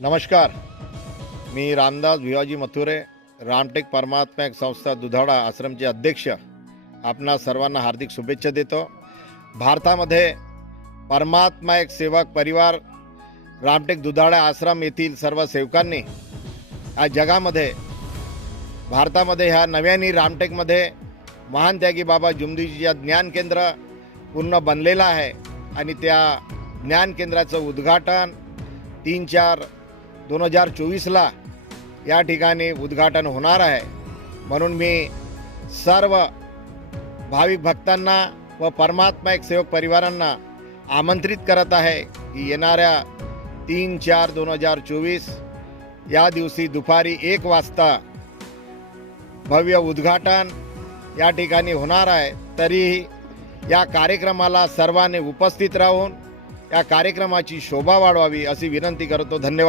नमस्कार. मी रामदास भिवाजी मथुरे, रामटेक परमात्मा एक संस्था दुधाळा आश्रमचे अध्यक्ष. आपणा सर्वांना हार्दिक शुभेच्छा देतो. भारतामध्ये परमात्मा एक सेवक परिवार रामटेक दुधाळा आश्रम येथील सर्व सेवकांनी या जगामध्ये भारतामध्ये ह्या नव्याने रामटेकमध्ये महान त्यागी बाबा जुमदीजीचा ज्ञान केंद्र पूर्ण बनलेला आहे आणि त्या ज्ञान केंद्राचं उद्घाटन 3/4/2024ला या ठिकाणी उद्घाटन होणार आहे. म्हणून मी सर्व भाविक भक्तांना व परमात्मा एक सेवक परिवारांना आमंत्रित करत आहे की येणाऱ्या 3/4/2024 या दिवशी दुपारी 1 वाजता भव्य उद्घाटन या ठिकाणी होणार आहे. तरीही या कार्यक्रमाला सर्वांनी उपस्थित राहून या कार्यक्रमाची शोभा वाढवावी अशी विनंती करतो. धन्यवाद.